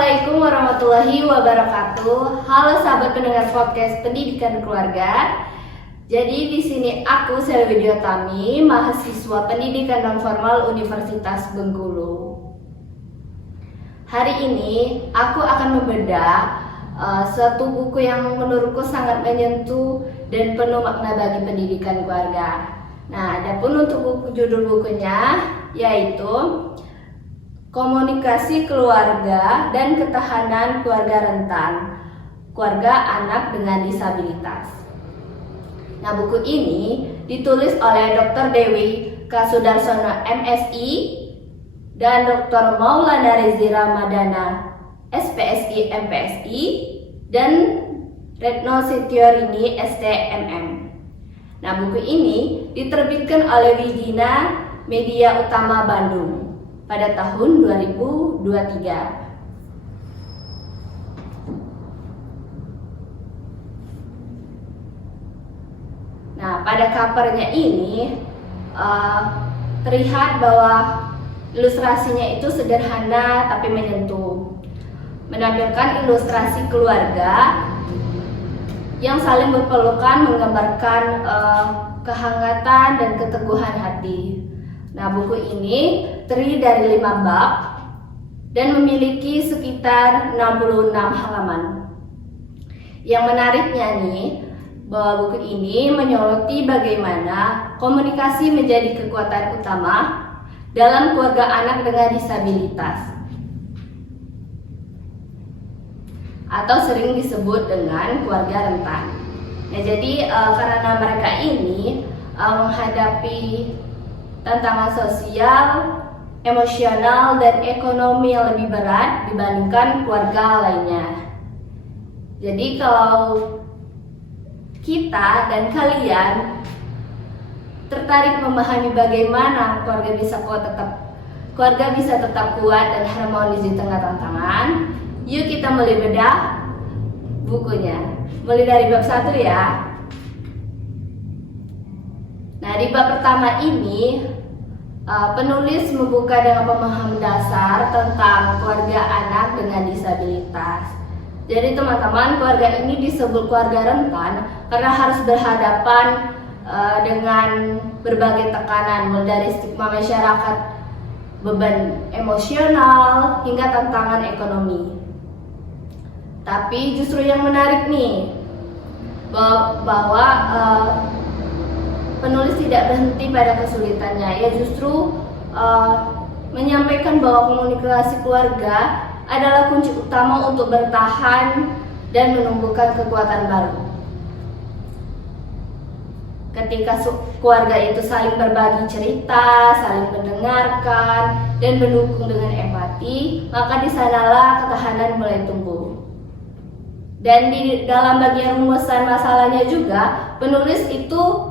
Assalamualaikum warahmatullahi wabarakatuh. Halo sahabat pendengar podcast Pendidikan Keluarga. Jadi di sini aku Selvi Diotami, mahasiswa Pendidikan Non Formal Universitas Bengkulu. Hari ini aku akan membedah suatu buku yang menurutku sangat menyentuh dan penuh makna bagi pendidikan keluarga. Nah, adapun untuk judul bukunya yaitu Komunikasi Keluarga dan Ketahanan Keluarga Rentan, Keluarga Anak dengan Disabilitas. Nah, buku ini ditulis oleh Dr. Dewi K. Sudarsono MSI dan Dr. Maulana Rezi Ramadana SPSI MPSI dan Retno Setiorini STMM. Nah, buku ini diterbitkan oleh Widina Media Utama Bandung pada tahun 2023. Nah, pada covernya ini terlihat bahwa ilustrasinya itu sederhana tapi menyentuh, menampilkan ilustrasi keluarga yang saling berpelukan, menggambarkan kehangatan dan keteguhan hati. Nah, buku ini terdiri dari 5 bab dan memiliki sekitar 66 halaman. Yang menariknya nih, bahwa buku ini menyoroti bagaimana komunikasi menjadi kekuatan utama dalam keluarga anak dengan disabilitas, atau sering disebut dengan keluarga rentan. Nah, jadi karena mereka ini menghadapi tantangan sosial, emosional, dan ekonomi yang lebih berat dibandingkan keluarga lainnya. Jadi kalau kita dan kalian tertarik memahami bagaimana keluarga bisa tetap kuat dan harmonis di tengah tantangan, yuk kita mulai bedah bukunya. Mulai dari bab 1 ya. Nah, di bab pertama ini penulis membuka dengan pemahaman dasar tentang keluarga anak dengan disabilitas. Jadi teman-teman, keluarga ini disebut keluarga rentan karena harus berhadapan dengan berbagai tekanan, mulai dari stigma masyarakat, beban emosional, hingga tantangan ekonomi. Tapi justru yang menarik nih, bahwa penulis tidak berhenti pada kesulitannya. Ia justru menyampaikan bahwa komunikasi keluarga adalah kunci utama untuk bertahan dan menumbuhkan kekuatan baru. Ketika keluarga itu saling berbagi cerita, saling mendengarkan, dan mendukung dengan empati, maka di sanalah ketahanan mulai tumbuh. Dan di dalam bagian rumusan masalahnya juga, penulis itu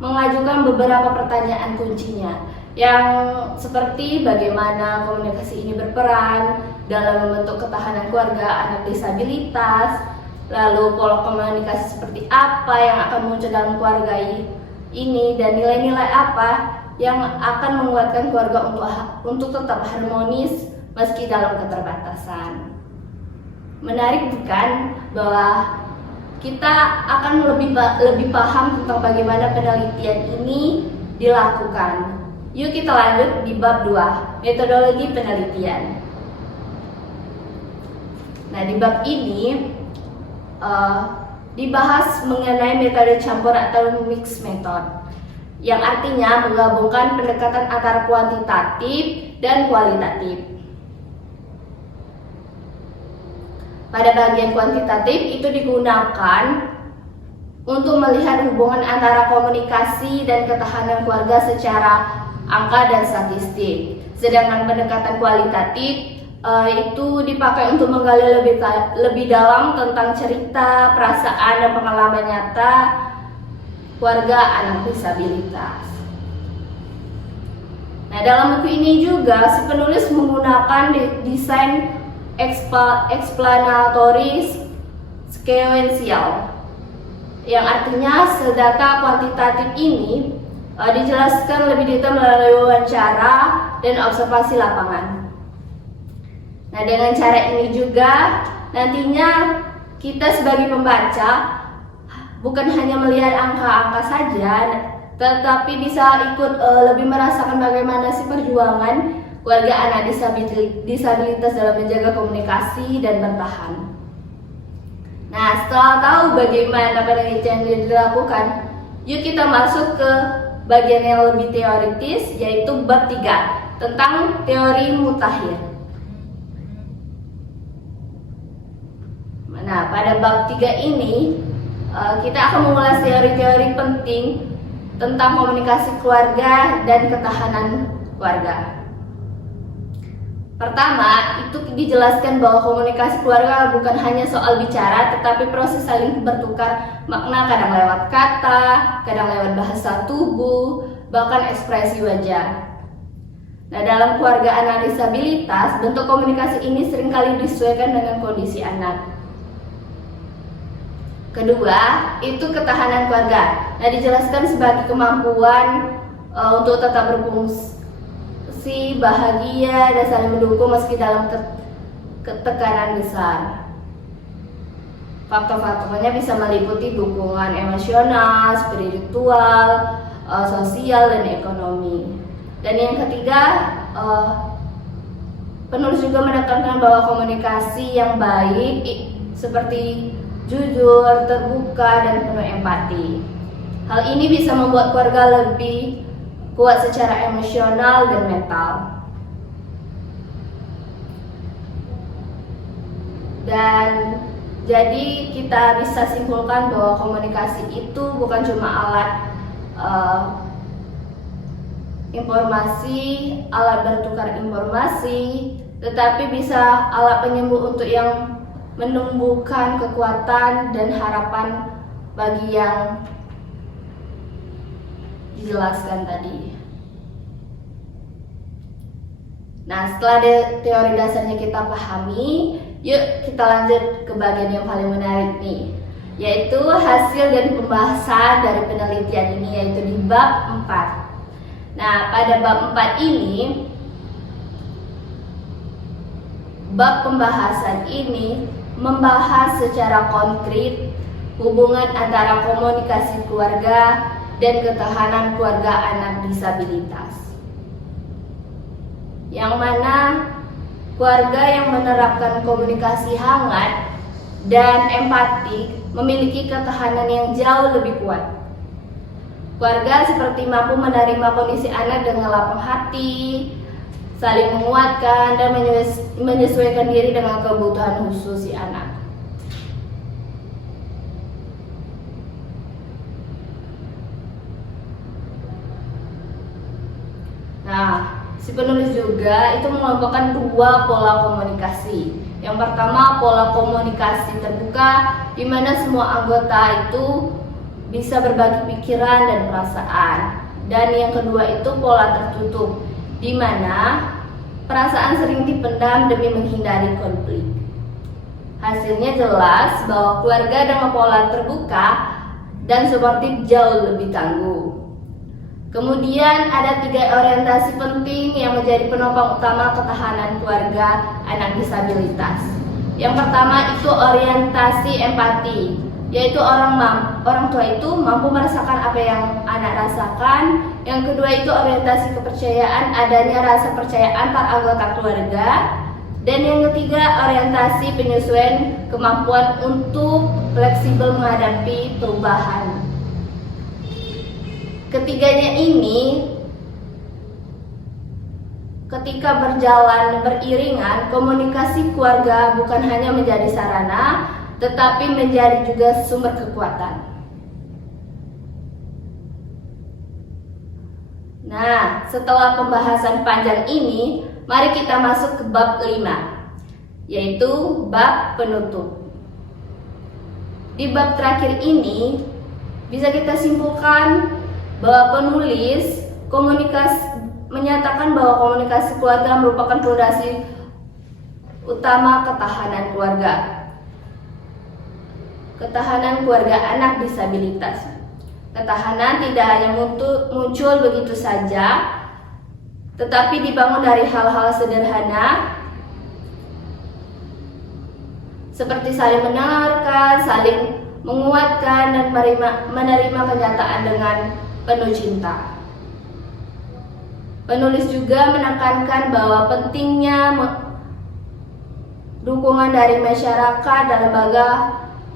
mengajukan beberapa pertanyaan kuncinya yang seperti bagaimana komunikasi ini berperan dalam membentuk ketahanan keluarga anak disabilitas, lalu pola komunikasi seperti apa yang akan muncul dalam keluarga ini, dan nilai-nilai apa yang akan menguatkan keluarga untuk tetap harmonis meski dalam keterbatasan. Menarik bukan bahwa kita akan lebih paham tentang bagaimana penelitian ini dilakukan. Yuk kita lanjut di bab 2, metodologi penelitian. Nah, di bab ini dibahas mengenai metode campur atau mixed method, yang artinya menggabungkan pendekatan antara kuantitatif dan kualitatif. Pada bagian kuantitatif itu digunakan untuk melihat hubungan antara komunikasi dan ketahanan keluarga secara angka dan statistik. Sedangkan pendekatan kualitatif itu dipakai untuk menggali lebih dalam tentang cerita, perasaan, dan pengalaman nyata keluarga anak disabilitas. Nah, dalam buku ini juga si penulis menggunakan desain explanatory sequential, yang artinya data kuantitatif ini dijelaskan lebih detail melalui wawancara dan observasi lapangan. Nah, dengan cara ini juga nantinya kita sebagai pembaca bukan hanya melihat angka-angka saja, tetapi bisa ikut lebih merasakan bagaimana sih perjuangan keluarga anak disabilitas dalam menjaga komunikasi dan bertahan. Nah, setelah tahu bagaimana penelitian yang dilakukan, yuk kita masuk ke bagian yang lebih teoritis, yaitu bab 3 tentang teori mutakhir. Nah, pada bab 3 ini kita akan mengulas teori-teori penting tentang komunikasi keluarga dan ketahanan keluarga. Pertama, itu dijelaskan bahwa komunikasi keluarga bukan hanya soal bicara, tetapi proses saling bertukar makna, kadang lewat kata, kadang lewat bahasa tubuh, bahkan ekspresi wajah. Nah, dalam keluarga anak disabilitas, bentuk komunikasi ini seringkali disesuaikan dengan kondisi anak. Kedua, itu ketahanan keluarga. Nah, dijelaskan sebagai kemampuan untuk tetap berfungsi, bahagia, dan saling mendukung meski dalam tekanan besar. Faktor-faktornya bisa meliputi dukungan emosional, spiritual, sosial, dan ekonomi. Dan yang ketiga, penulis juga menekankan bahwa komunikasi yang baik seperti jujur, terbuka, dan penuh empati. Hal ini bisa membuat keluarga lebih kuat secara emosional dan mental. Dan jadi kita bisa simpulkan bahwa komunikasi itu bukan cuma alat informasi, alat bertukar informasi, tetapi bisa alat penyembuh untuk yang menumbuhkan kekuatan dan harapan bagi yang dijelaskan tadi. Nah, setelah teori dasarnya kita pahami, yuk kita lanjut ke bagian yang paling menarik nih, yaitu hasil dan pembahasan dari penelitian ini, yaitu di bab 4. Nah, pada bab 4 ini, bab pembahasan ini membahas secara konkret hubungan antara komunikasi keluarga dan ketahanan keluarga anak disabilitas. Yang mana keluarga yang menerapkan komunikasi hangat dan empati memiliki ketahanan yang jauh lebih kuat. Keluarga seperti mampu menerima kondisi anak dengan lapang hati, saling menguatkan, dan menyesuaikan diri dengan kebutuhan khusus si anak. Nah, si penulis juga itu mengelompokkan 2 pola komunikasi. Yang pertama, pola komunikasi terbuka, di mana semua anggota itu bisa berbagi pikiran dan perasaan. Dan yang kedua itu pola tertutup, di mana perasaan sering dipendam demi menghindari konflik. Hasilnya jelas bahwa keluarga dengan pola terbuka dan suportif jauh lebih tangguh. Kemudian ada 3 orientasi penting yang menjadi penopang utama ketahanan keluarga anak disabilitas. Yang pertama itu orientasi empati, yaitu orang tua itu mampu merasakan apa yang anak rasakan. Yang kedua itu orientasi kepercayaan, adanya rasa percaya antar anggota keluarga. Dan yang ketiga orientasi penyesuaian, kemampuan untuk fleksibel menghadapi perubahan. Ketiganya ini ketika berjalan beriringan, komunikasi keluarga bukan hanya menjadi sarana, tetapi menjadi juga sumber kekuatan. Nah, setelah pembahasan panjang ini, mari kita masuk ke bab 5, yaitu bab penutup. Di bab terakhir ini, bisa kita simpulkan bahwa penulis menyatakan bahwa komunikasi keluarga merupakan fondasi utama ketahanan keluarga. Ketahanan keluarga anak disabilitas. Ketahanan tidak hanya muncul begitu saja, tetapi dibangun dari hal-hal sederhana seperti saling mendengarkan, saling menguatkan, dan menerima kenyataan dengan penuh cinta. Penulis juga menekankan bahwa pentingnya dukungan dari masyarakat dan lembaga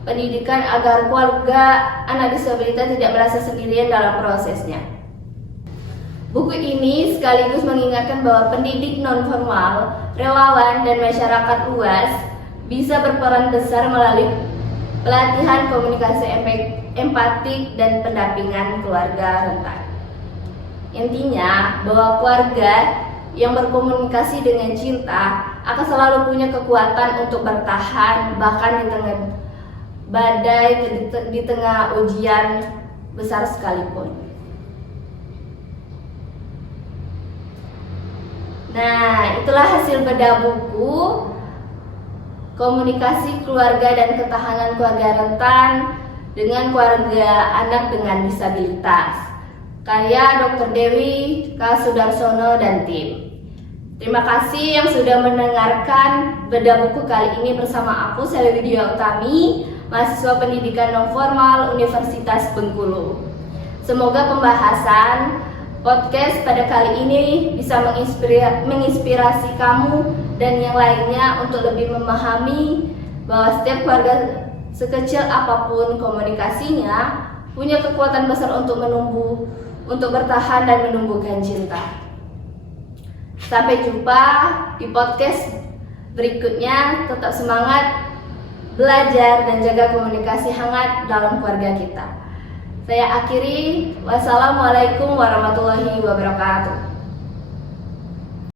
pendidikan agar keluarga anak disabilitas tidak merasa sendirian dalam prosesnya. Buku ini sekaligus mengingatkan bahwa pendidik non-formal, relawan, dan masyarakat luas bisa berperan besar melalui pelatihan komunikasi empatik dan pendampingan keluarga rentan. Intinya bahwa keluarga yang berkomunikasi dengan cinta akan selalu punya kekuatan untuk bertahan bahkan di tengah badai, di tengah ujian besar sekalipun. Nah, itulah hasil bedah buku Komunikasi Keluarga dan Ketahanan Keluarga Rentan dengan Keluarga Anak dengan Disabilitas, karya Dr. Dewi K. Sudarsono dan tim. Terima kasih yang sudah mendengarkan bedah buku kali ini bersama aku, Selly Widya Utami, mahasiswa pendidikan non-formal Universitas Bengkulu. Semoga pembahasan podcast pada kali ini bisa menginspirasi kamu dan yang lainnya untuk lebih memahami bahwa setiap keluarga sekecil apapun komunikasinya punya kekuatan besar untuk bertahan dan menumbuhkan cinta. Sampai jumpa di podcast berikutnya. Tetap semangat belajar dan jaga komunikasi hangat dalam keluarga kita. Saya akhiri, wassalamualaikum warahmatullahi wabarakatuh.